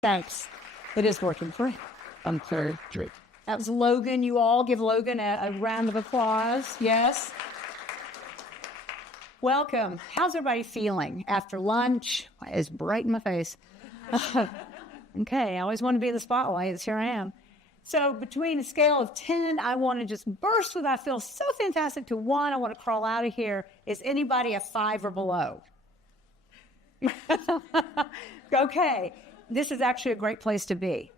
Thanks. It is working for you. I'm sorry. That was Logan. You all give Logan a round of applause. Yes. Welcome. How's everybody feeling after lunch? It's bright in my face. Okay, I always want to be in the spotlight. Here I am. So between a scale of 10, I want to just burst with I feel so fantastic, to 1, I want to crawl out of here. Is anybody a 5 or below? Okay, this is actually a great place to be.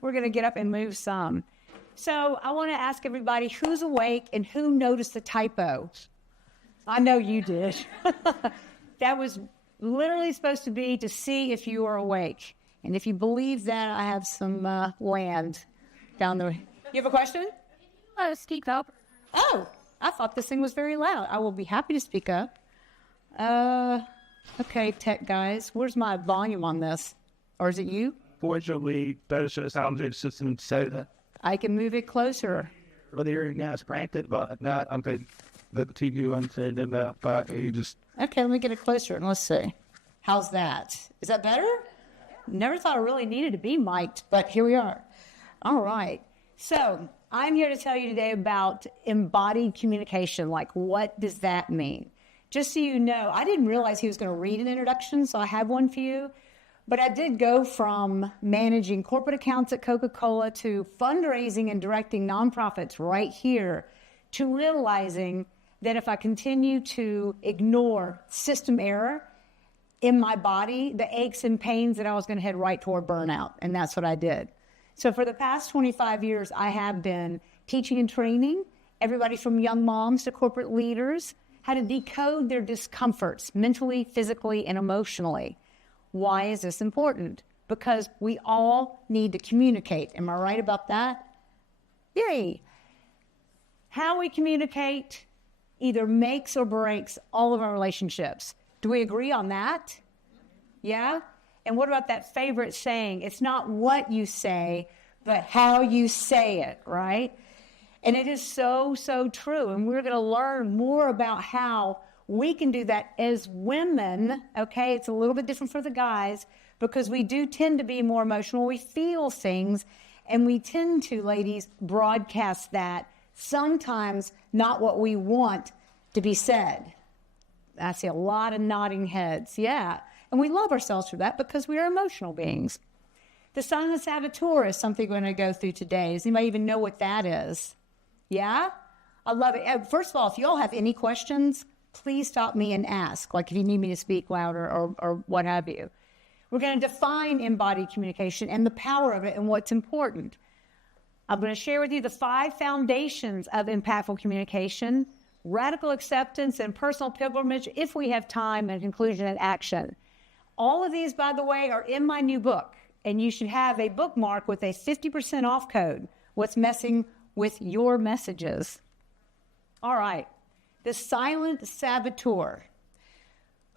We're going to get up and move some. So I want to ask everybody who's awake and who noticed the typo. I know you did. That was literally supposed to be to see if you are awake. And if you believe that, I have some land down the way. You have a question? Speak up. Oh, I thought this thing was very loud. I will be happy to speak up. Okay, tech guys, where's my volume on this? Or is it you? Fortunately, those sound system say that. I can move it closer. Well, the hearing is granted, but not until the TV unsaid that. But you just. Okay, let me get it closer and let's see. How's that? Is that better? Never thought I really needed to be mic'd, but here we are. All right. So I'm here to tell you today about embodied communication. Like, what does that mean? Just so you know, I didn't realize he was going to read an introduction, so I have one for you. But I did go from managing corporate accounts at Coca-Cola to fundraising and directing nonprofits right here, to realizing that if I continue to ignore system error in my body, the aches and pains, that I was going to head right toward burnout. And that's what I did. So for the past 25 years, I have been teaching and training everybody from young moms to corporate leaders how to decode their discomforts mentally, physically, and emotionally. Why is this important? Because we all need to communicate. Am I right about that? Yay. How we communicate either makes or breaks all of our relationships. Do we agree on that? Yeah? And what about that favorite saying? It's not what you say, but how you say it, right? And it is so, so true. And we're going to learn more about how we can do that as women, okay? It's a little bit different for the guys because we do tend to be more emotional. We feel things, and we tend to, ladies, broadcast that, sometimes not what we want to be said. I see a lot of nodding heads, yeah. And we love ourselves for that because we are emotional beings. The silent saboteur is something we're going to go through today. Does anybody even know what that is? Yeah? I love it. First of all, if you all have any questions, please stop me and ask, like if you need me to speak louder or what have you. We're going to define embodied communication and the power of it and what's important. I'm going to share with you the 5 foundations of impactful communication, radical acceptance, and personal pilgrimage, if we have time, and conclusion and action. All of these, by the way, are in my new book, and you should have a bookmark with a 50% off code, What's Messing with Your Messages. All right. The silent saboteur.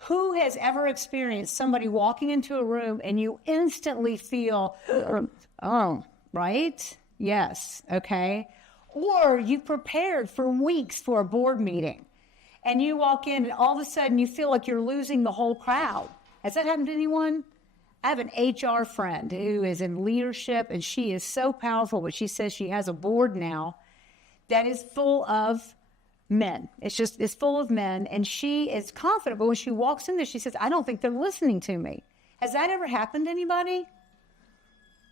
Who has ever experienced somebody walking into a room and you instantly feel, oh, right? Yes, okay. Or you prepared for weeks for a board meeting and you walk in and all of a sudden you feel like you're losing the whole crowd. Has that happened to anyone? I have an HR friend who is in leadership and she is so powerful, but she says she has a board now that is full of men. It's full of men, and she is confident, but when she walks in there, she says, I don't think they're listening to me. Has that ever happened to anybody?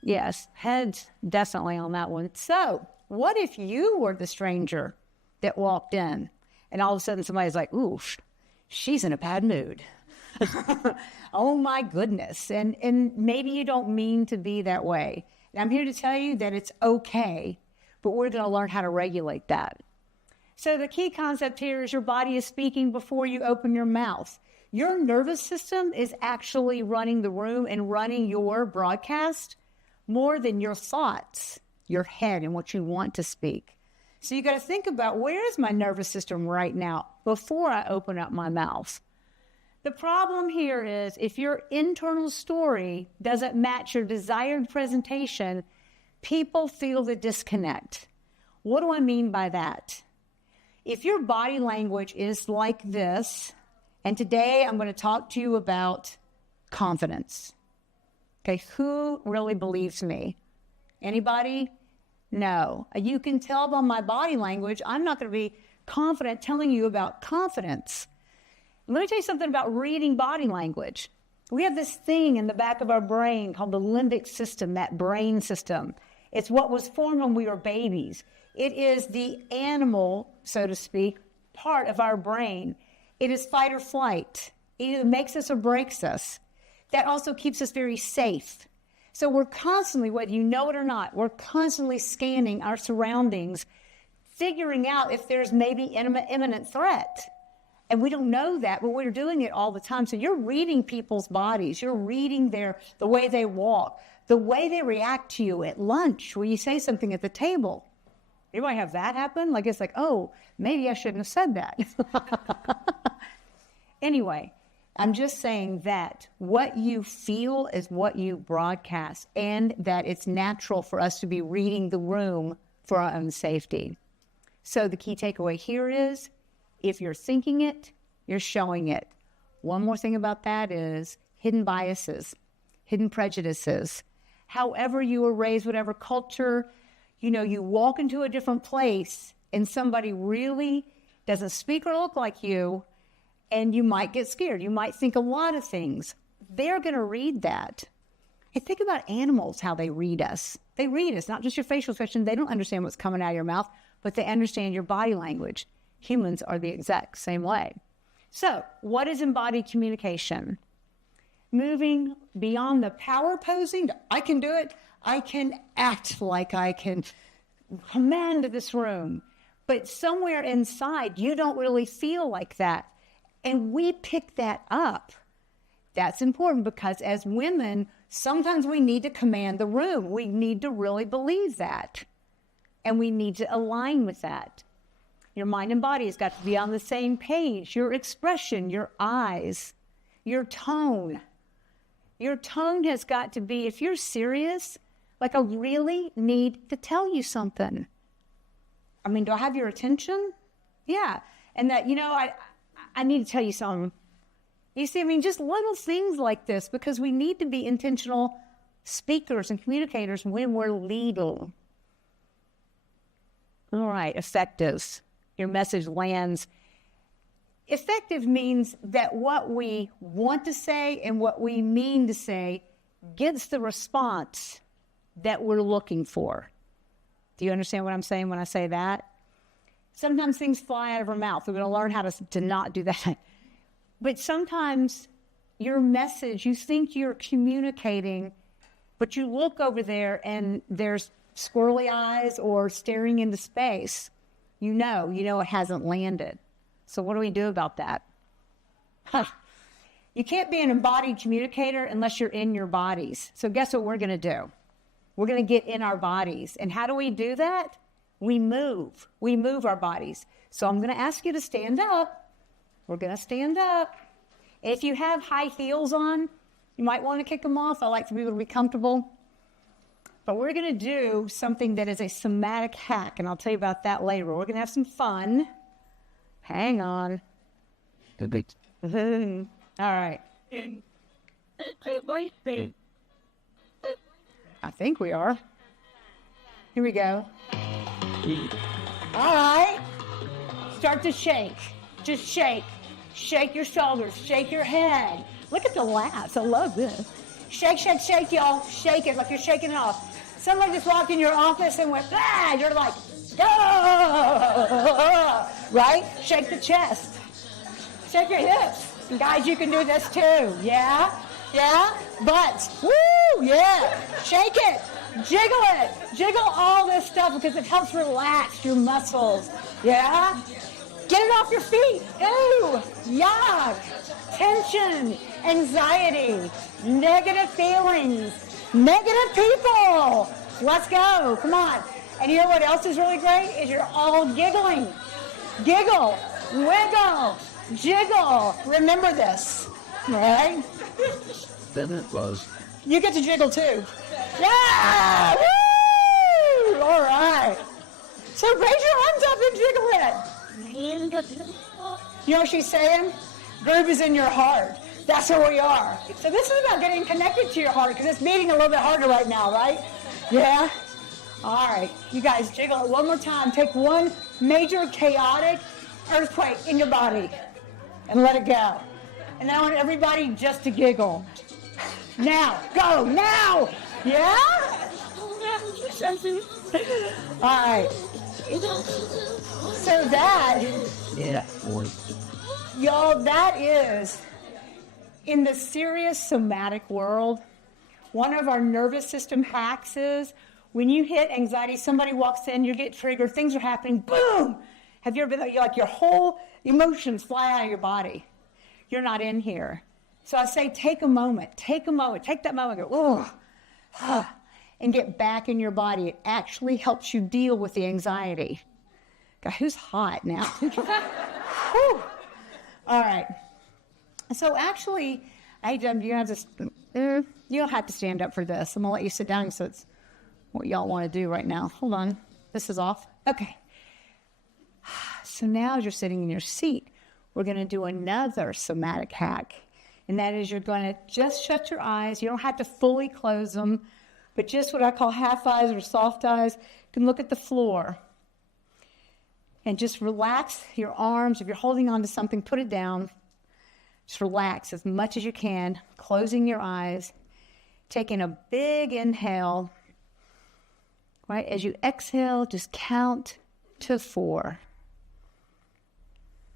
Yes, heads definitely on that one. So what if you were the stranger that walked in, and all of a sudden somebody's like, ooh, she's in a bad mood. Oh my goodness. And maybe you don't mean to be that way. And I'm here to tell you that it's okay, but we're going to learn how to regulate that. So the key concept here is your body is speaking before you open your mouth. Your nervous system is actually running the room and running your broadcast more than your thoughts, your head, and what you want to speak. So you got to think about, where is my nervous system right now before I open up my mouth? The problem here is if your internal story doesn't match your desired presentation, people feel the disconnect. What do I mean by that? If your body language is like this, and today I'm going to talk to you about confidence. Okay, who really believes me? Anybody? No. You can tell by my body language, I'm not going to be confident telling you about confidence. Let me tell you something about reading body language. We have this thing in the back of our brain called the limbic system, that brain system. It's what was formed when we were babies. It is the animal, so to speak, part of our brain. It is fight or flight. It either makes us or breaks us. That also keeps us very safe. So we're constantly, whether you know it or not, we're constantly scanning our surroundings, figuring out if there's maybe imminent threat. And we don't know that, but we're doing it all the time. So you're reading people's bodies. You're reading the way they walk, the way they react to you at lunch when you say something at the table. Anybody have that happen? Like, it's like, oh, maybe I shouldn't have said that. Anyway, I'm just saying that what you feel is what you broadcast, and that it's natural for us to be reading the room for our own safety. So the key takeaway here is, if you're thinking it, you're showing it. One more thing about that is hidden biases, hidden prejudices. However you were raised, whatever culture, you walk into a different place and somebody really doesn't speak or look like you, and you might get scared. You might think a lot of things. They're going to read that. And think about animals, how they read us. They read us, not just your facial expression. They don't understand what's coming out of your mouth, but they understand your body language. Humans are the exact same way. So, what is embodied communication? Moving beyond the power posing to, I can do it. I can act like I can command this room. But somewhere inside, you don't really feel like that. And we pick that up. That's important because as women, sometimes we need to command the room. We need to really believe that. And we need to align with that. Your mind and body has got to be on the same page. Your expression, your eyes, your tone. Your tone has got to be, if you're serious, like I really need to tell you something. I mean, do I have your attention? Yeah. And that, I need to tell you something. You see, just little things like this, because we need to be intentional speakers and communicators when we're leading. All right, effective. Your message lands. Effective means that what we want to say and what we mean to say gets the response that we're looking for. Do you understand what I'm saying when I say that? Sometimes things fly out of our mouth. We're going to learn how to not do that. But sometimes your message, you think you're communicating, but you look over there and there's squirrely eyes or staring into space. You know it hasn't landed. So what do we do about that? You can't be an embodied communicator unless you're in your bodies. So guess what we're going to do? We're going to get in our bodies. And how do we do that? We move. We move our bodies. So I'm going to ask you to stand up. We're going to stand up. And if you have high heels on, you might want to kick them off. I like for people to be comfortable. But we're going to do something that is a somatic hack, and I'll tell you about that later. We're going to have some fun. Hang on. All right. I think we are. Here we go. All right. Start to shake. Just shake. Shake your shoulders. Shake your head. Look at the laughs. I love this. Shake, shake, shake, y'all. Shake it like you're shaking it off. Somebody just walked in your office and went, ah! You're like, oh! Right? Shake the chest. Shake your hips. And guys, you can do this too. Yeah? Yeah? Butts. Woo! Yeah. Shake it. Jiggle it. Jiggle all this stuff because it helps relax your muscles. Yeah? Get it off your feet. Ooh. Yuck. Tension. Anxiety. Negative feelings. Negative people. Let's go. Come on. And you know what else is really great? Is you're all giggling. Giggle. Wiggle. Jiggle. Remember this. All right? Then it was. You get to jiggle too. Yeah! Woo! All right. So raise your arms up and jiggle it. You know what she's saying? Groove is in your heart. That's who we are. So this is about getting connected to your heart because it's beating a little bit harder right now, right? Yeah? All right. You guys jiggle it one more time. Take one major chaotic earthquake in your body and let it go. And then I want everybody just to giggle. Now. Go. Now. Yeah? All right. So that, y'all, that is, in the serious somatic world, one of our nervous system hacks is when you hit anxiety, somebody walks in, you get triggered, things are happening, boom! Have you ever been like your whole emotions fly out of your body? You're not in here. So I say take a moment, take that moment, go, oh, and get back in your body. It actually helps you deal with the anxiety. God, who's hot now? All right. So actually, you don't have to stand up for this. I'm going to let you sit down so it's what y'all want to do right now. Hold on. This is off. Okay. So now as you're sitting in your seat, we're going to do another somatic hack. And that is you're going to just shut your eyes. You don't have to fully close them, but just what I call half eyes or soft eyes. You can look at the floor. And just relax your arms. If you're holding on to something, put it down. Just relax as much as you can, closing your eyes, taking a big inhale. Right? As you exhale, just count to 4.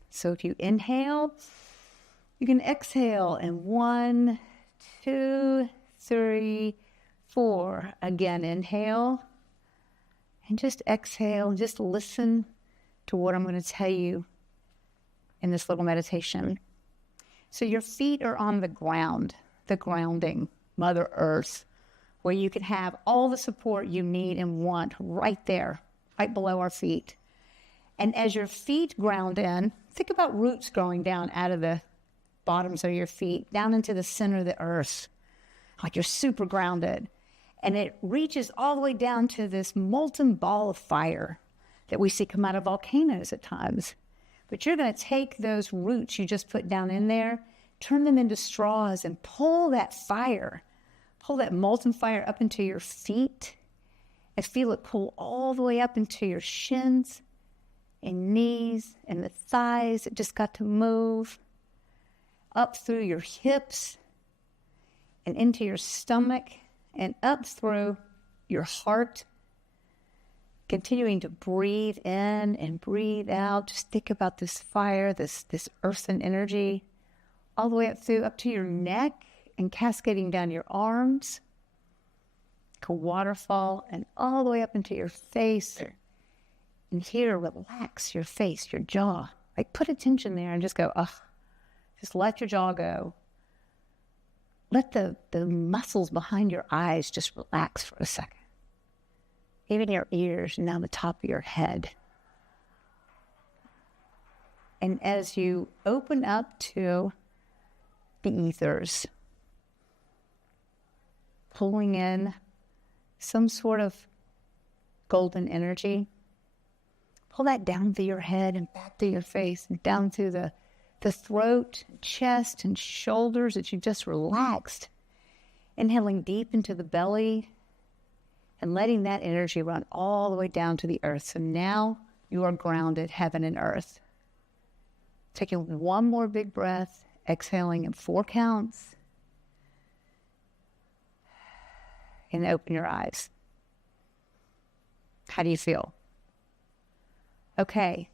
So if you inhale, you can exhale in 1, 2, 3, 4. Again, inhale and just exhale. Just listen to what I'm going to tell you in this little meditation. So your feet are on the ground, the grounding, Mother Earth, where you can have all the support you need and want right there, right below our feet. And as your feet ground in, think about roots growing down out of the bottoms of your feet, down into the center of the earth, like you're super grounded. And it reaches all the way down to this molten ball of fire that we see come out of volcanoes at times. But you're going to take those roots you just put down in there, turn them into straws, and pull that fire, pull that molten fire up into your feet, and feel it pull all the way up into your shins and knees and the thighs that just got to move, up through your hips and into your stomach and up through your heart. Continuing to breathe in and breathe out. Just think about this fire, this earthen energy, all the way up to your neck and cascading down your arms, like a waterfall, and all the way up into your face. And here, relax your face, your jaw. Like put attention there and just go, just let your jaw go. Let the muscles behind your eyes just relax for a second. Even your ears and now the top of your head. And as you open up to the ethers, pulling in some sort of golden energy, pull that down through your head and back to your face and down through the throat, chest, and shoulders that you just relaxed. Inhaling deep into the belly and letting that energy run all the way down to the earth. So now you are grounded, heaven and earth. Taking one more big breath, exhaling in 4 counts. And open your eyes. How do you feel? Okay.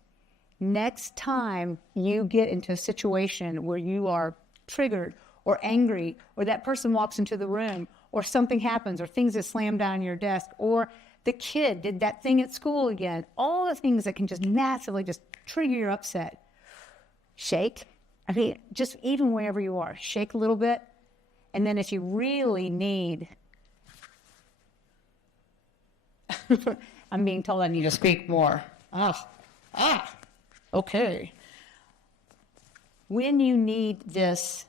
Next time you get into a situation where you are triggered or angry, or that person walks into the room, or something happens, or things that slam down your desk, or the kid did that thing at school again, all the things that can just massively just trigger your upset. Shake. I mean, just even wherever you are, shake a little bit. And then if you really need, I'm being told I need to speak more. Okay. When you need this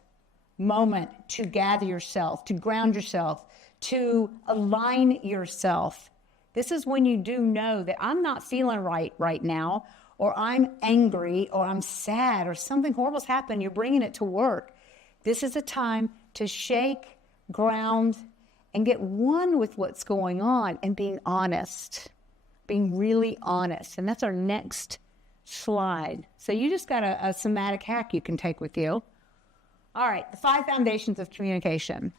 moment to gather yourself, to ground yourself, to align yourself, this is when you do know that I'm not feeling right now, or I'm angry, or I'm sad, or something horrible's happened. You're bringing it to work. This is a time to shake, ground, and get one with what's going on and being honest, being really honest. And that's our next slide. So you just got a somatic hack you can take with you. All right, the 5 foundations of communication.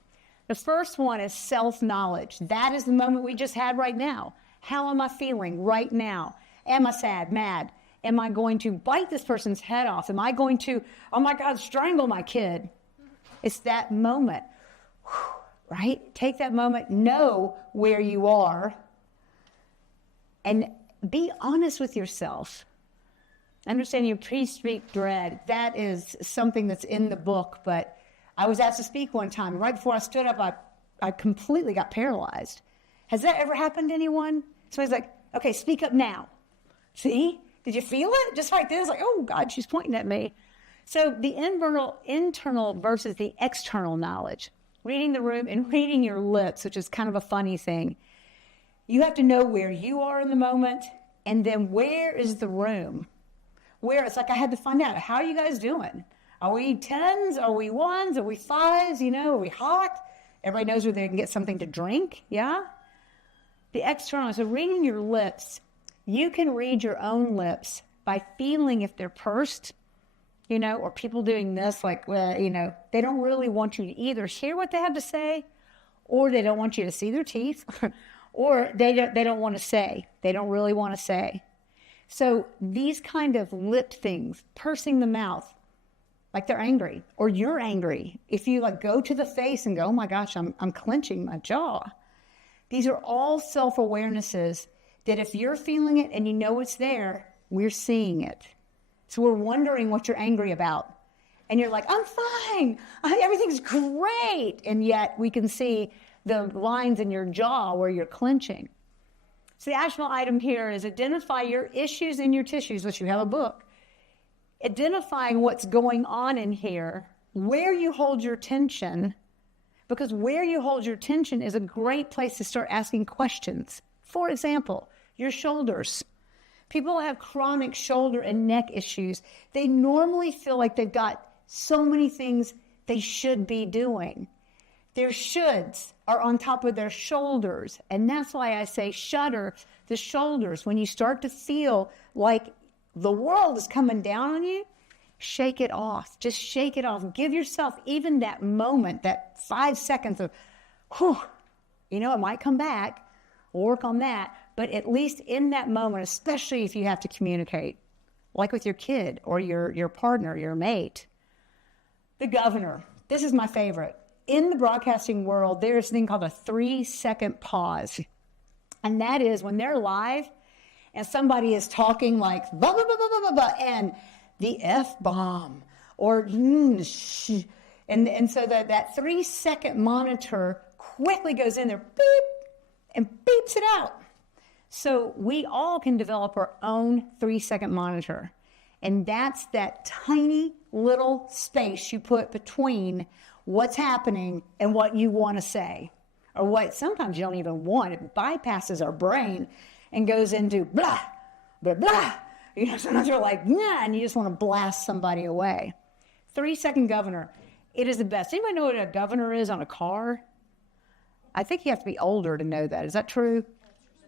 The first one is self-knowledge. That is the moment we just had right now. How am I feeling right now? Am I sad, mad? Am I going to bite this person's head off? Am I going to, oh my God, strangle my kid? It's that moment, right? Take that moment, know where you are, and be honest with yourself. Understand your pre-speak dread. That is something that's in the book, but I was asked to speak one time. Right before I stood up, I completely got paralyzed. Has that ever happened to anyone? Somebody's like, okay, speak up now. See? Did you feel it? Just like this, like, oh God, she's pointing at me. So the internal versus the external knowledge. Reading the room and reading your lips, which is kind of a funny thing. You have to know where you are in the moment, and then where is the room? Where it's like I had to find out, how are you guys doing? Are we 10s? Are we 1s? Are we 5s? You know, are we hot? Everybody knows where they can get something to drink, yeah? The external, so reading your lips, you can read your own lips by feeling if they're pursed, you know, or people doing this, like, well, you know, they don't really want you to either hear what they have to say, or they don't want you to see their teeth, or they don't want to say. They don't really want to say. So these kind of lip things, pursing the mouth, like they're angry, or you're angry. If you like go to the face and go, oh my gosh, I'm clenching my jaw. These are all self-awarenesses that if you're feeling it and you know it's there, we're seeing it. So we're wondering what you're angry about. And you're like, I'm fine. Everything's great. And yet we can see the lines in your jaw where you're clenching. So the actionable item here is identify your issues in your tissues, which you have a book. Identifying what's going on in here, where you hold your tension, because where you hold your tension is a great place to start asking questions. For example, your shoulders. People have chronic shoulder and neck issues. They normally feel like they've got so many things they should be doing. Their shoulds are on top of their shoulders. And that's why I say shudder the shoulders. When you start to feel like the world is coming down on you, shake it off. Just shake it off. Give yourself even that moment, that 5 seconds of, whew, you know, it might come back. Work on that. But at least in that moment, especially if you have to communicate, like with your kid or your partner, your mate. The governor. This is my favorite. In the broadcasting world, there's a thing called a 3-second pause. And that is when they're live and somebody is talking like blah, blah, blah, blah, blah, blah, blah, and the F-bomb or and so that 3-second monitor quickly goes in there, beep, and beeps it out. So we all can develop our own 3-second monitor. And that's that tiny little space you put between what's happening and what you want to say. Or what sometimes you don't even want. It bypasses our brain and goes into blah, blah, blah. You know, sometimes you're like, nah, and you just want to blast somebody away. 3-second governor. It is the best. Anybody know what a governor is on a car? I think you have to be older to know that. Is that true?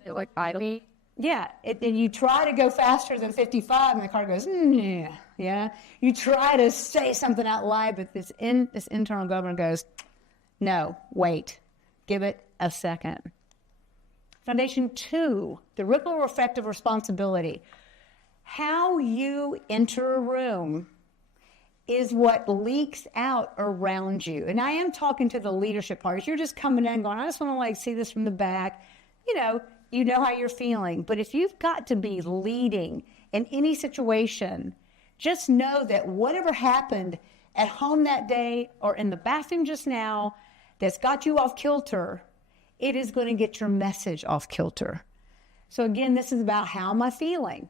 Like idly? Yeah. And you try to go faster than 55, and the car goes, yeah. Yeah. You try to say something out loud, but this internal governor goes, no, wait. Give it a second. Foundation 2, the ripple effect of responsibility. How you enter a room is what leaks out around you. And I am talking to the leadership part. If you're just coming in going, I just want to like see this from the back, you know how you're feeling. But if you've got to be leading in any situation, just know that whatever happened at home that day or in the bathroom just now that's got you off kilter, it is going to get your message off kilter. So again, this is about how am I feeling?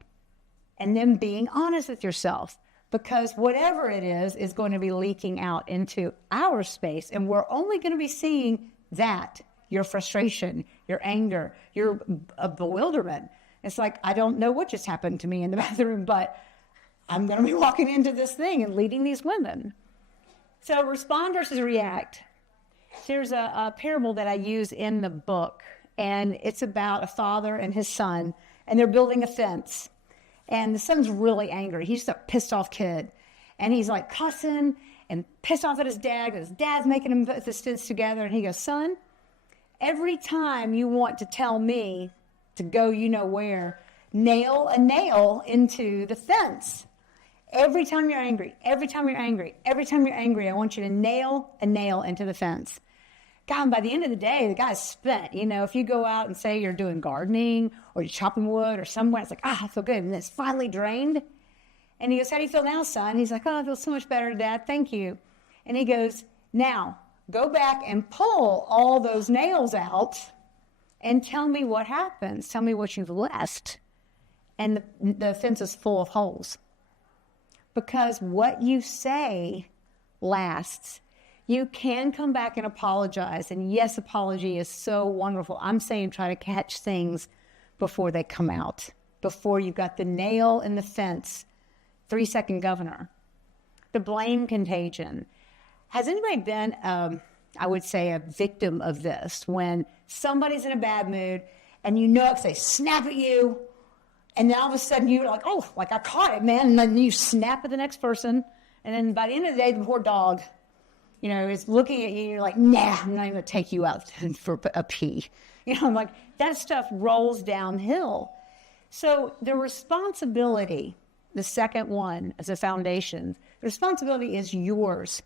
And then being honest with yourself, because whatever it is going to be leaking out into our space, and we're only going to be seeing that, your frustration, your anger, your bewilderment. It's like, I don't know what just happened to me in the bathroom, but I'm going to be walking into this thing and leading these women. So respond versus react. There's a parable that I use in the book, and it's about a father and his son, and they're building a fence. And the son's really angry. He's just a pissed off kid. And he's like cussing and pissed off at his dad, because his dad's making him put this fence together. And he goes, son, every time you want to tell me to go you know where, nail a nail into the fence. Every time you're angry, every time you're angry, every time you're angry, I want you to nail a nail into the fence. God, and by the end of the day, the guy's spent. You know, if you go out and say you're doing gardening or you're chopping wood or somewhere, it's like, I feel good. And it's finally drained. And he goes, how do you feel now, son? He's like, I feel so much better, Dad. Thank you. And he goes, now go back and pull all those nails out and tell me what happens. Tell me what you've left. And the fence is full of holes. Because what you say lasts. You can come back and apologize. And yes, apology is so wonderful. I'm saying try to catch things before they come out, before you've got the nail in the fence. 3-second governor. The blame contagion. Has anybody been, I would say, a victim of this? When somebody's in a bad mood and you know it, they snap at you, and then all of a sudden you're like, oh, like I caught it, man. And then you snap at the next person. And then by the end of the day, the poor dog, you know, is looking at you, and you're like, nah, I'm not even going to take you out for a pee. You know, I'm like, that stuff rolls downhill. So the responsibility, the second one as a foundation, the responsibility is yours.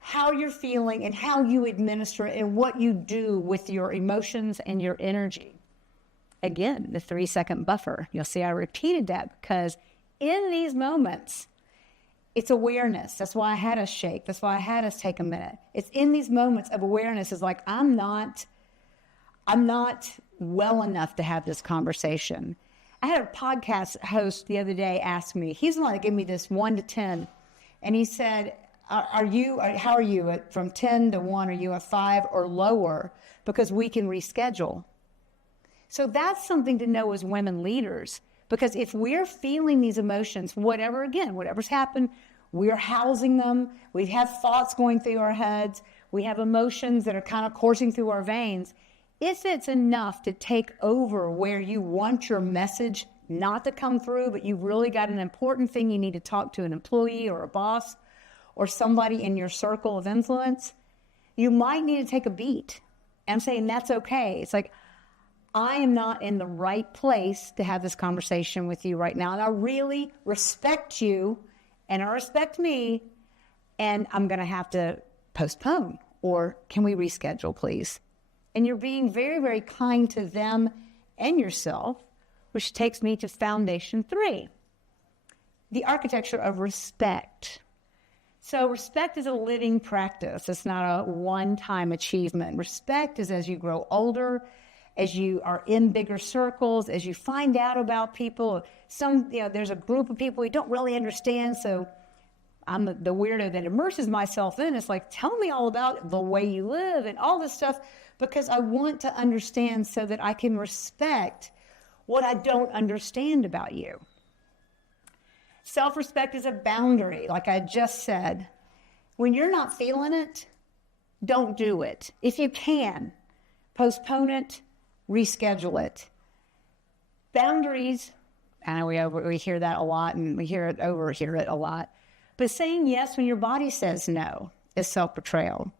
How you're feeling and how you administer it and what you do with your emotions and your energy. Again, the 3-second buffer. You'll see I repeated that because in these moments, it's awareness. That's why I had us shake. That's why I had us take a minute. It's in these moments of awareness. It's like, I'm not well enough to have this conversation. I had a podcast host the other day ask me, he's the one that gave me this 1 to 10. And he said, how are you from 10 to 1? Are you a 5 or lower? Because we can reschedule. So that's something to know as women leaders. Because if we're feeling these emotions, whatever's happened, we're housing them. We have thoughts going through our heads. We have emotions that are kind of coursing through our veins. If it's enough to take over where you want your message not to come through, but you've really got an important thing you need to talk to an employee or a boss or somebody in your circle of influence, you might need to take a beat. And I'm saying that's okay. It's like, I am not in the right place to have this conversation with you right now. And I really respect you and I respect me, and I'm going to have to postpone, or can we reschedule, please? And you're being very, very kind to them and yourself, which takes me to foundation 3, the architecture of respect. So respect is a living practice. It's not a one-time achievement. Respect is as you grow older, as you are in bigger circles, as you find out about people. There's a group of people you don't really understand, so I'm the weirdo that immerses myself in. It's like, tell me all about the way you live and all this stuff, because I want to understand so that I can respect what I don't understand about you. Self-respect is a boundary, like I just said. When you're not feeling it, don't do it. If you can, postpone it, reschedule it. Boundaries, I know we hear that a lot, and we hear it a lot. But saying yes when your body says no is self-betrayal.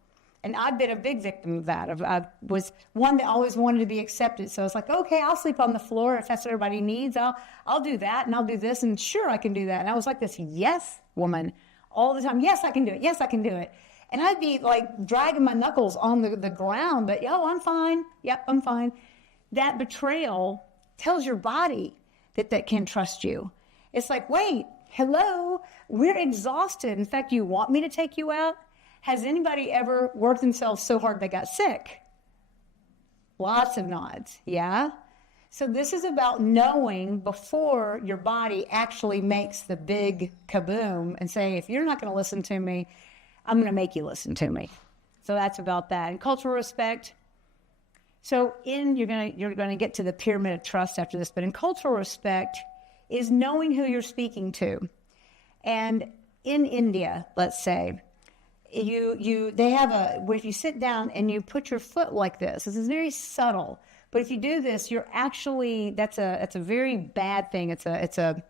And I've been a big victim of that. I was one that always wanted to be accepted. So it's like, okay, I'll sleep on the floor if that's what everybody needs. I'll do that, and I'll do this, and sure, I can do that. And I was like this yes woman all the time. Yes, I can do it. Yes, I can do it. And I'd be like dragging my knuckles on the ground, but I'm fine. Yep, I'm fine. That betrayal tells your body that can't trust you. It's like, wait, hello, we're exhausted. In fact, you want me to take you out? Has anybody ever worked themselves so hard they got sick? Lots of nods, yeah? So this is about knowing before your body actually makes the big kaboom and say, if you're not going to listen to me, I'm going to make you listen to me. So that's about that. And cultural respect. So you're going to get to the pyramid of trust after this, but in cultural respect is knowing who you're speaking to. And in India, let's say, they have where if you sit down and you put your foot like this is very subtle. But if you do this, you're actually, that's a very bad thing. It's a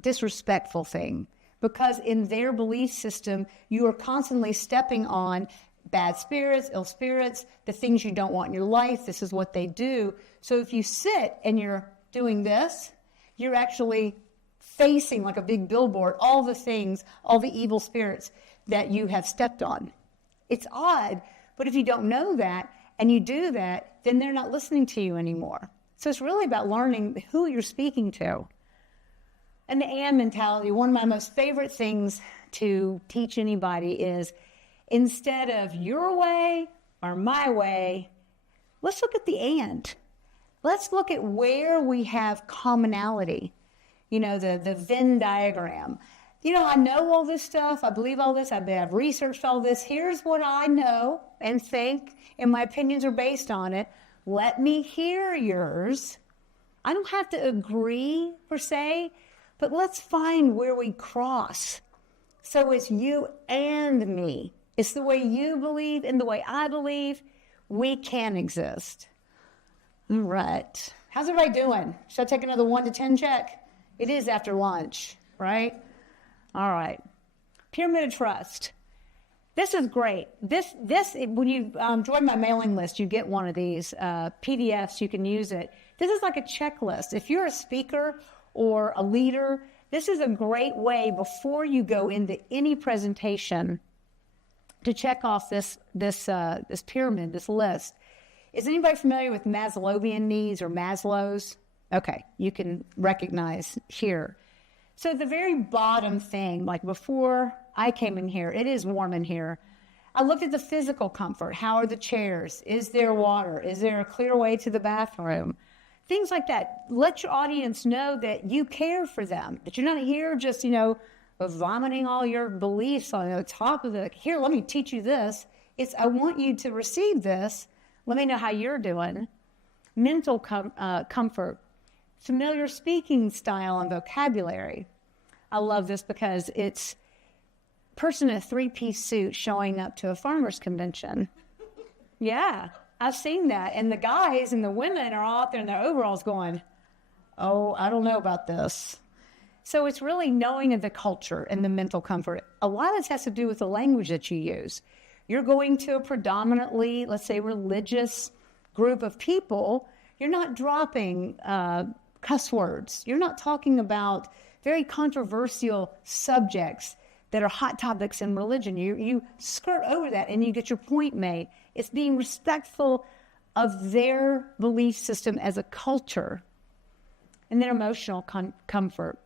disrespectful thing, because in their belief system, you are constantly stepping on bad spirits, ill spirits, the things you don't want in your life. This is what they do. So if you sit and you're doing this, you're actually facing like a big billboard, all the things, all the evil spirits that you have stepped on. It's odd, but if you don't know that and you do that, then they're not listening to you anymore. So it's really about learning who you're speaking to. And the and mentality, one of my most favorite things to teach anybody is, instead of your way or my way, let's look at the and. Let's look at where we have commonality. You know, the Venn diagram. You know, I know all this stuff. I believe all this. I've researched all this. Here's what I know and think, and my opinions are based on it. Let me hear yours. I don't have to agree, per se, but let's find where we cross. So it's you and me. It's the way you believe and the way I believe. We can exist. All right. How's everybody doing? Should I take another 1 to 10 check? It is after lunch, right? All right. Pyramid of trust. This is great. This when you join my mailing list, you get one of these PDFs. You can use it. This is like a checklist. If you're a speaker or a leader, this is a great way before you go into any presentation to check off this pyramid, this list. Is anybody familiar with Maslowian needs or Maslow's? Okay, you can recognize here. So the very bottom thing, like before I came in here, it is warm in here. I looked at the physical comfort. How are the chairs? Is there water? Is there a clear way to the bathroom? Things like that. Let your audience know that you care for them, that you're not here just, vomiting all your beliefs on the top of here, let me teach you this. It's, I want you to receive this. Let me know how you're doing. Mental comfort. Familiar speaking style and vocabulary. I love this because it's person in a 3-piece suit showing up to a farmer's convention. Yeah, I've seen that. And the guys and the women are all out there in their overalls going, oh, I don't know about this. So it's really knowing of the culture and the mental comfort. A lot of this has to do with the language that you use. You're going to a predominantly, let's say, religious group of people. You're not dropping cuss words. You're not talking about very controversial subjects that are hot topics in religion. You skirt over that and you get your point made. It's being respectful of their belief system as a culture. And then emotional comfort,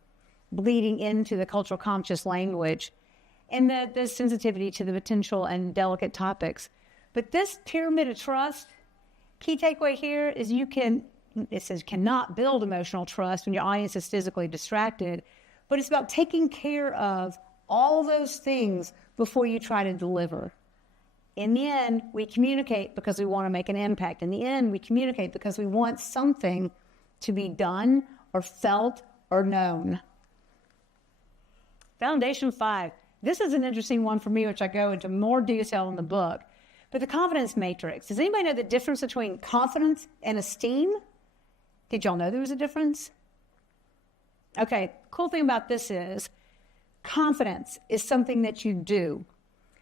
bleeding into the cultural conscious language, and the sensitivity to the potential and delicate topics. But this pyramid of trust, key takeaway here is it says cannot build emotional trust when your audience is physically distracted, but it's about taking care of all those things before you try to deliver. In the end, we communicate because we want to make an impact. In the end, we communicate because we want something to be done or felt or known. Foundation 5. This is an interesting one for me, which I go into more detail in the book. But the confidence matrix. Does anybody know the difference between confidence and esteem? Did y'all know there was a difference? Okay, cool thing about this is confidence is something that you do.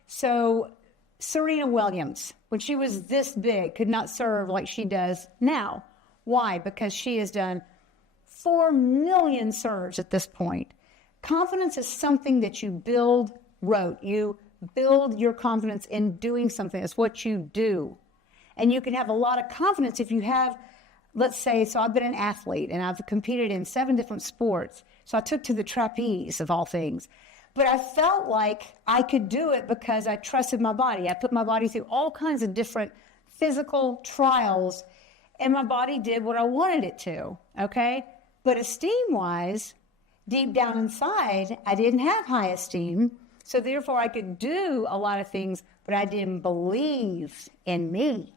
So Serena Williams, when she was this big, could not serve like she does now. Why? Because she has done 4 million serves at this point. Confidence is something that you build rote. You build your confidence in doing something. It's what you do. And you can have a lot of confidence if you have, let's say, so I've been an athlete and I've competed in 7 different sports. So I took to the trapeze of all things. But I felt like I could do it because I trusted my body. I put my body through all kinds of different physical trials, and my body did what I wanted it to, okay? But esteem-wise, deep down inside, I didn't have high esteem, so therefore I could do a lot of things, but I didn't believe in me.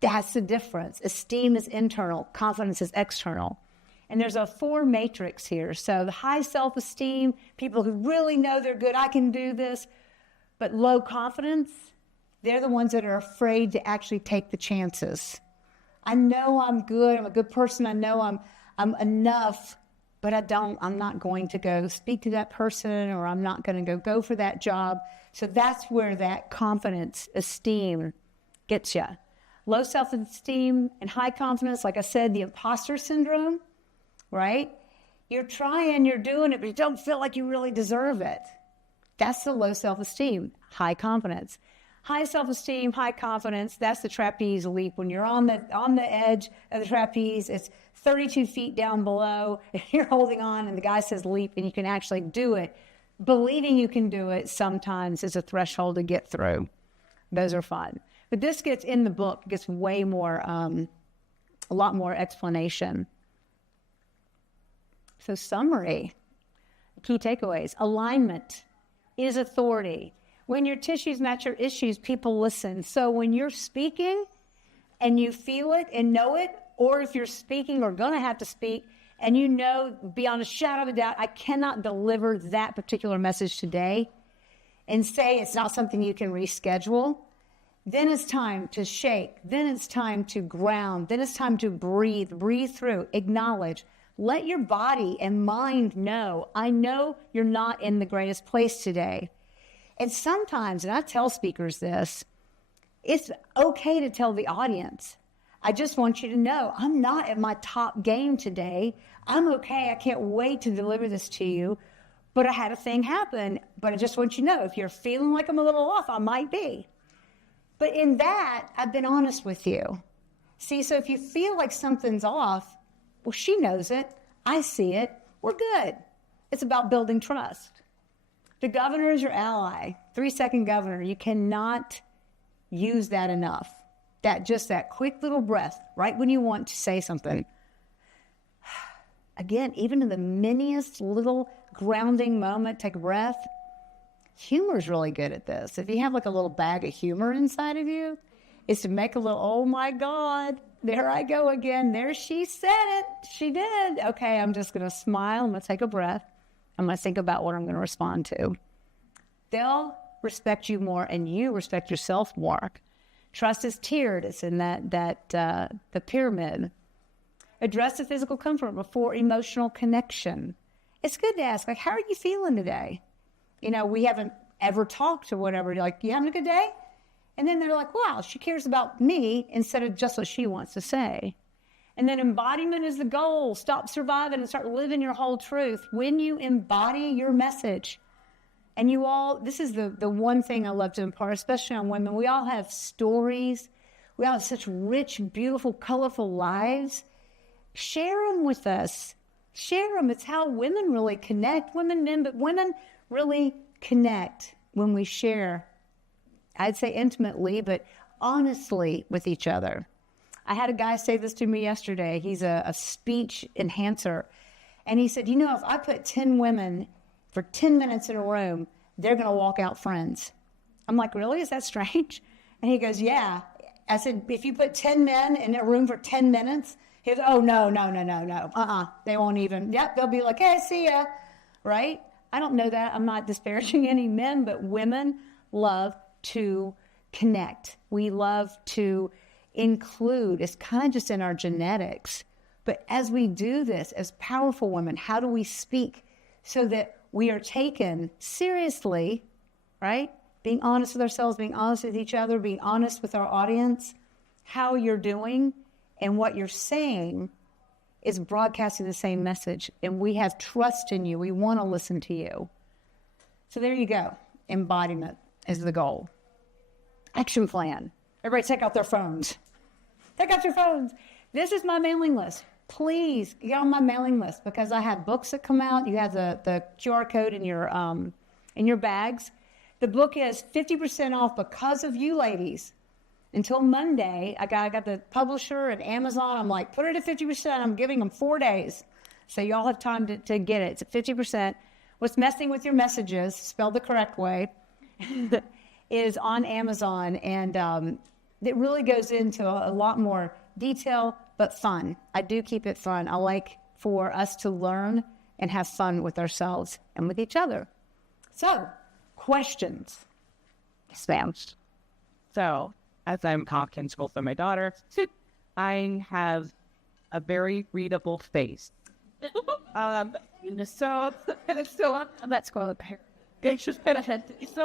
That's the difference. Esteem is internal, confidence is external. And there's a 4 matrix here. So the high self-esteem, people who really know they're good, I can do this. But low confidence, they're the ones that are afraid to actually take the chances. I know I'm good. I'm a good person. I know I'm enough, but I'm not going to go speak to that person, or I'm not going to go for that job. So that's where that confidence, esteem gets you. Low self-esteem and high confidence, like I said, the imposter syndrome, right? You're trying, you're doing it, but you don't feel like you really deserve it. That's the low self-esteem. High confidence. High self-esteem, high confidence, that's the trapeze leap. When you're on the edge of the trapeze, it's 32 feet down below, and you're holding on, and the guy says leap, and you can actually do it. Believing you can do it sometimes is a threshold to get through. Those are fun. But this gets in the book, gets way more, a lot more explanation. So summary, key takeaways. Alignment is authority. When your tissues match your issues, people listen. So when you're speaking and you feel it and know it, or if you're speaking or going to have to speak and you know beyond a shadow of a doubt, I cannot deliver that particular message today, and say it's not something you can reschedule, then it's time to shake. Then it's time to ground. Then it's time to breathe through, acknowledge. Let your body and mind know, I know you're not in the greatest place today. And sometimes, and I tell speakers this, it's okay to tell the audience, I just want you to know I'm not at my top game today. I'm okay. I can't wait to deliver this to you. But I had a thing happen. But I just want you to know, if you're feeling like I'm a little off, I might be. But in that, I've been honest with you. See, so if you feel like something's off, well, she knows it. I see it. We're good. It's about building trust. The governor is your ally. 3-second governor. You cannot use that enough. That quick little breath right when you want to say something. Again, even in the miniest little grounding moment, take a breath. Humor is really good at this. If you have like a little bag of humor inside of you, is to make a little, oh my God, there I go again. There she said it. She did. Okay, I'm just going to smile. I'm going to take a breath. I'm going to think about what I'm going to respond to. They'll respect you more, and you respect yourself more. Trust is tiered. It's in the pyramid. Address the physical comfort before emotional connection. It's good to ask, like, how are you feeling today? You know, we haven't ever talked or whatever. Like, you having a good day? And then they're like, wow, she cares about me instead of just what she wants to say. And then embodiment is the goal. Stop surviving and start living your whole truth. When you embody your message, and you all, this is the one thing I love to impart, especially on women. We all have stories. We all have such rich, beautiful, colorful lives. Share them with us. Share them. It's how women really connect. Women, men, but women really connect when we share. I'd say intimately, but honestly with each other. I had a guy say this to me yesterday. He's a speech enhancer. And he said, you know, if I put 10 women for 10 minutes in a room, they're going to walk out friends. I'm like, really? Is that strange? And he goes, yeah. I said, if you put 10 men in a room for 10 minutes, he goes, oh, no. They won't even. Yep, they'll be like, hey, see ya. Right? I don't know that. I'm not disparaging any men, but women love to connect. We love to include. It's kind of just in our genetics. But as we do this, as powerful women, how do we speak so that we are taken seriously, right? Being honest with ourselves, being honest with each other, being honest with our audience, how you're doing and what you're saying is broadcasting the same message. And we have trust in you. We want to listen to you. So there you go. Embodiment is the goal. Action plan. Everybody take out their phones. Take out your phones. This is my mailing list. Please get on my mailing list because I have books that come out. You have the QR code in your bags. The book is 50% off because of you ladies. Until Monday, I got the publisher and Amazon. I'm like, put it at 50%. I'm giving them 4 days. So y'all have time to get it. It's at 50%. What's messing with your messages, spelled the correct way, is on Amazon. And it really goes into a lot more detail, but fun. I do keep it fun. I like for us to learn and have fun with ourselves and with each other. So, questions. Spam. So, as I'm talking to both of my daughters, I have a very readable face. So, Let's go. it's just been a so